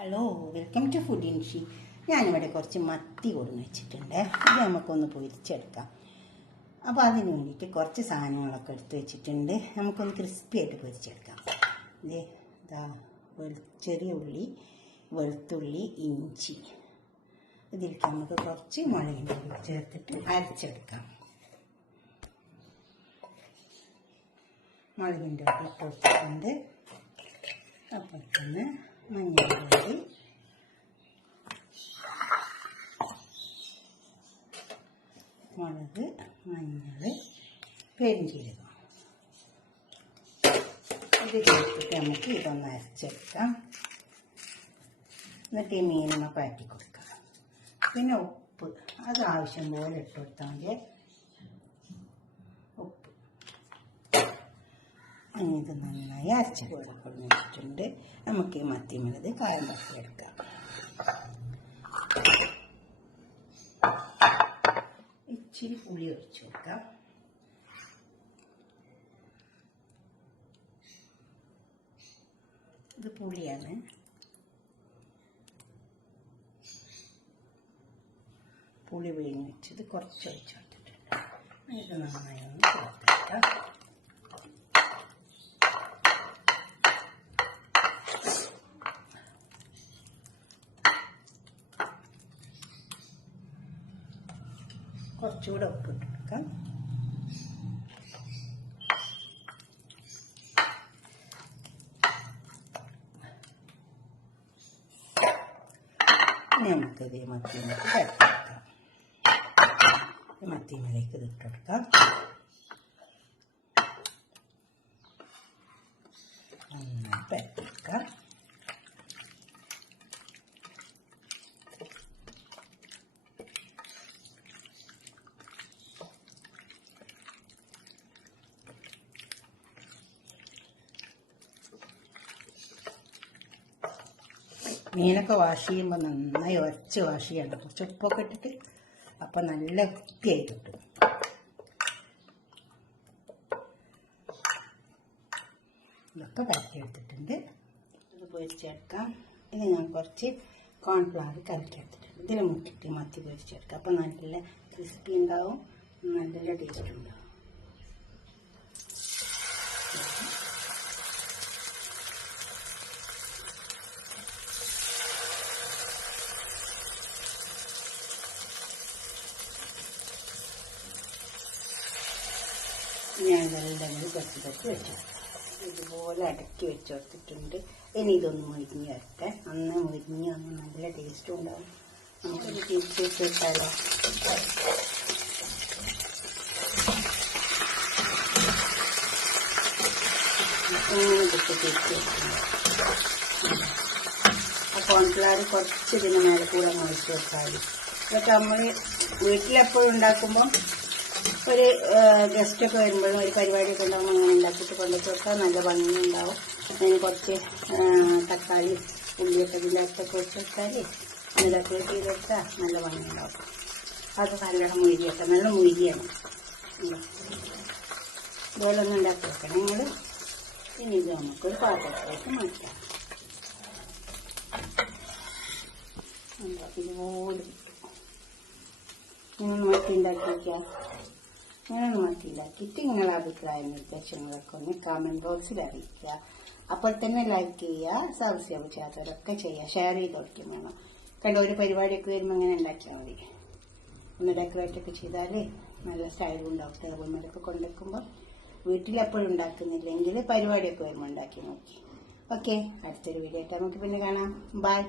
Hello, welcome to food ഇൻഷി. ഞാനിവിടെ കുറച്ച് മത്തി കൊടുന്ന് വെച്ചിട്ടുണ്ട്. ഇത് നമുക്കൊന്ന് പൊരിച്ചെടുക്കാം. അപ്പോൾ അതിന് വേണ്ടിയിട്ട് കുറച്ച് സാധനങ്ങളൊക്കെ എടുത്ത് വെച്ചിട്ടുണ്ട്. നമുക്കൊന്ന് ക്രിസ്പി ആയിട്ട് പൊരിച്ചെടുക്കാം. ഇതാ ചെറിയ ഉള്ളി, വെളുത്തുള്ളി, ഇഞ്ചി. ഇതിലേക്ക് നമുക്ക് കുറച്ച് മുളകിൻ്റെ പൊടി ചേർത്തിട്ട് അരച്ചെടുക്കാം. മുളകിൻ്റെ പൊടി ഇട്ട് വെച്ചിട്ടുണ്ട്. അപ്പോൾ തന്നെ മഞ്ഞൾപ്പൊടി, മുളക്, മഞ്ഞൾ, പെരുംജീരകം ഇത് ചേർത്തിട്ട് നമുക്ക് ഇതൊന്ന് അരച്ചെടുക്കാം. എന്നിട്ട് ഈ മീനൊന്ന് പരട്ടി കൊടുക്കാം. പിന്നെ ഉപ്പ് അത് ആവശ്യം പോലെ ഇട്ട് കൊടുത്താൽ മതി. ഉപ്പ് ഇത് നന്നായി അരച്ചെടുക്കണം വെച്ചിട്ടുണ്ട്. നമുക്ക് ഈ മത്തിമുളക് കായം പറ്റിയെടുക്കാം. ഇച്ചിരി പുളി ഒഴിച്ചു കൊടുക്കാം. ഇത് പുളിയാണ്. പുളി പിഴിഞ്ഞ് വെച്ചത് കുറച്ച് ഒഴിച്ചു കൊടുത്തിട്ടുണ്ട്. ഇത് നന്നായി ഒന്ന് ചേർത്തെടുക്കാം. കുറച്ചുകൂടെ ഉപ്പ് ഇട്ട് കൊടുക്കാം. ഇനി നമുക്കിത് മത്തിയിലേക്ക് പരത്തിയെടുക്കാം. മത്തിയിലേക്ക് ഇത് ഇട്ടെടുക്കാം. നന്നായി പരത്തിയെടുക്കാം. മീനൊക്കെ വാഷ് ചെയ്യുമ്പോൾ നന്നായി ഉരച്ച് വാഷ് ചെയ്യണം. കുറച്ച് ഉപ്പൊക്കെ ഇട്ടിട്ട് അപ്പം നല്ല വൃത്തിയായി കിട്ടും. ഇതൊക്കെ പരത്തിയെടുത്തിട്ടുണ്ട്. ഇത് പൊരിച്ചെടുക്കാം. ഇത് ഞാൻ കുറച്ച് കോൺഫ്ലവർ കലക്കിയെടുത്തിട്ടുണ്ട്. ഇതിൽ മുട്ടിട്ട് മത്തി പൊരിച്ചെടുക്കാം. അപ്പം നല്ല ക്രിസ്പി ഉണ്ടാവും, നല്ല ടേസ്റ്റ് ഉണ്ടാവും. ഞാൻ ഇതെല്ലാം കുറച്ച് വെച്ചു ഇതുപോലെ അടക്കി വെച്ച് കൊടുത്തിട്ടുണ്ട്. ഇനി ഇതൊന്ന് മുരിഞ്ഞ് വരട്ടെ. നന്നായി മുരിഞ്ഞ് വന്ന് നല്ല ടേസ്റ്റും ഉണ്ടാവും. നമുക്കൊന്ന് തിരിച്ച് വെച്ചിട്ടാലോ. ഇതൊക്കെ തിരിച്ച് വെച്ചിട്ടുണ്ട്. ആ കോൺഫ്ലവർ കുറച്ച് ഇതിന് മേലെ കൂടെ മുറിച്ച് വെച്ചാൽ ഇതൊക്കെ നമ്മൾ വീട്ടിലെപ്പോഴും ഉണ്ടാക്കുമ്പോൾ ഒരു ഗസ്റ്റൊക്കെ വരുമ്പോഴും ഒരു പരിപാടിയൊക്കെ ഉണ്ടാകുമ്പോൾ അങ്ങനെ ഉണ്ടാക്കിയിട്ട് കൊണ്ടുവച്ച് വെച്ചാൽ നല്ല ഭംഗിയുണ്ടാവും. അതിന് കുറച്ച് തക്കാളി ഉള്ളിയൊക്കെ ഇതിൻ്റെ അകത്തൊക്കെ വെച്ച് വെച്ചാൽ ഒന്ന് ഡെക്കറേറ്റ് ചെയ്ത് വെച്ചാൽ നല്ല ഭംഗിയുണ്ടാവും. അത് നല്ലോണം മുരിയൊക്കെ നല്ല മുരിയാണ്. ഇതുപോലെ ഒന്ന് ഉണ്ടാക്കി വെക്കണം നിങ്ങൾ. ഇനി ഇത് നമുക്കൊരു പാത്രത്തിലേക്ക് മാറ്റാം. ഇതുപോലെ ഇങ്ങനെ മാറ്റി ഉണ്ടാക്കി വയ്ക്കാം. ഞാനൊന്ന് മത്തിയിലാക്കിയിട്ട് നിങ്ങളുടെ അഭിപ്രായ നിർദ്ദേശങ്ങളൊക്കെ ഒന്ന് കമന്റ് ബോക്സിൽ അറിയിക്കുക. അപ്പോൾ തന്നെ ലൈക്ക് ചെയ്യുക, സബ്സ്ക്രൈബ് ചെയ്യാത്തവരൊക്കെ ചെയ്യുക, ഷെയർ ചെയ്ത് കൊടുക്കും വേണം. കണ്ട ഒരു പരിപാടിയൊക്കെ വരുമ്പോൾ അങ്ങനെ ഉണ്ടാക്കിയാൽ മതി. ഒന്ന് ഡെക്കറേറ്റ് ഒക്കെ ചെയ്താൽ നല്ല സ്റ്റൈലും ഉണ്ടാവും. ടേബിൾമേലൊക്കെ കൊണ്ടുവെക്കുമ്പോൾ വീട്ടിലെപ്പോഴും ഉണ്ടാക്കുന്നില്ലെങ്കിൽ പരിപാടിയൊക്കെ വരുമ്പോൾ ഉണ്ടാക്കി നോക്കി. ഓക്കെ, അടുത്തൊരു വീഡിയോ ആയിട്ട് നമുക്ക് പിന്നെ കാണാം. ബൈ.